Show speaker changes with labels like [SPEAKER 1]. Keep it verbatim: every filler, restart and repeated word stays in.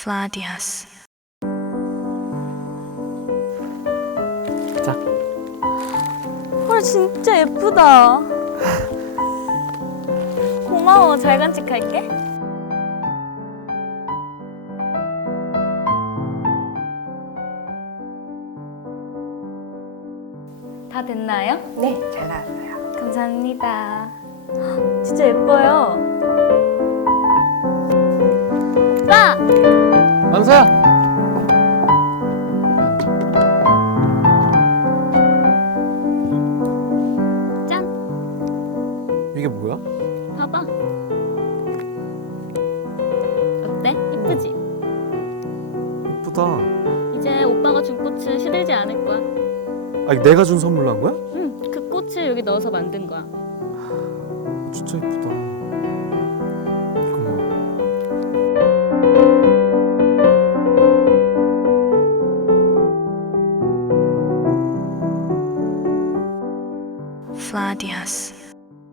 [SPEAKER 1] Fladias.
[SPEAKER 2] 자.
[SPEAKER 3] 헐 진짜 예쁘다. 고마워. 잘 간직할게. 다 됐나요?
[SPEAKER 4] 네, 잘 나왔어요.
[SPEAKER 3] 감사합니다. 헉, 진짜 예뻐요. 오빠!
[SPEAKER 2] 만서야.
[SPEAKER 3] 짠!
[SPEAKER 2] 이게 뭐야?
[SPEAKER 3] 봐봐. 어때? 예쁘지?
[SPEAKER 2] 예쁘다.
[SPEAKER 3] 이제 오빠가 준 꽃은 시들지 않을 거야.
[SPEAKER 2] 아, 이거 내가 준 선물로 한 거야?
[SPEAKER 3] 응, 그 꽃을 여기 넣어서 만든 거야.
[SPEAKER 2] 진짜 예쁘다. 고마워.
[SPEAKER 1] Fladias.